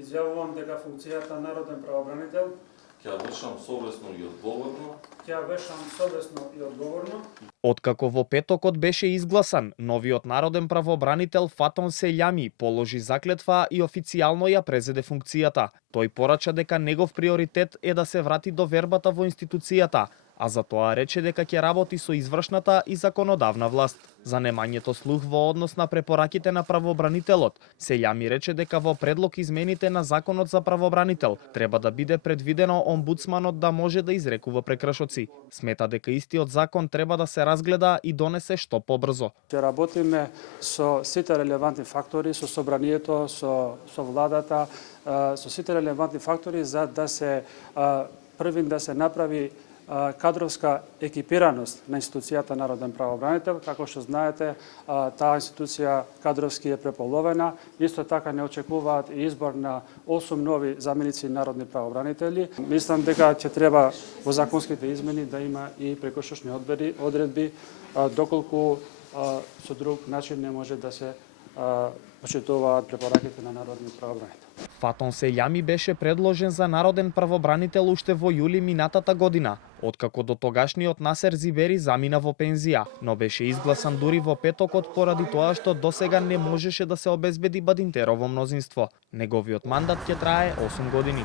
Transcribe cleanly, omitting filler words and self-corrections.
Изјавувам дека функцијата народен правобранител ќе вршам совесно и одговорно. Откако во петокот беше изгласан, новиот народен правобранител Фатон Сељами положи заклетва и официјално ја презеде функцијата. Тој порача дека негов приоритет е да се врати до вербата во институцијата, а за тоа рече дека ќе работи со извршната и законодавна власт. За немањето слух во однос на препораките на правобранителот, Сељами рече дека во предлог измените на законот за правобранител треба да биде предвидено омбудсманот да може да изрекува прекршоци. Смета дека истиот закон треба да се разгледа и донесе што побрзо. Ќе работиме со сите релевантни фактори, со собранието, со владата, со сите релевантни фактори за да се првин да се направи кадровска екипираност на институцијата народен правобранител. Како што знаете, таа институција кадровски е преполовена. Исто така не очекуваат и избор на 8 нови заменици народни правобранители. Мислам дека ќе треба во законските измени да има и прекршочни одредби, доколку со друг начин не може да се почитуваат препораките на народни правобранител. Фатон Сељами беше предложен за народен правобранител уште во јули минатата година, откако до тогашниот Насер Зибери замина во пензија, но беше изгласан дури во петокот поради тоа што досега не можеше да се обезбеди Бадинтерово мнозинство. Неговиот мандат ќе трае 8 години.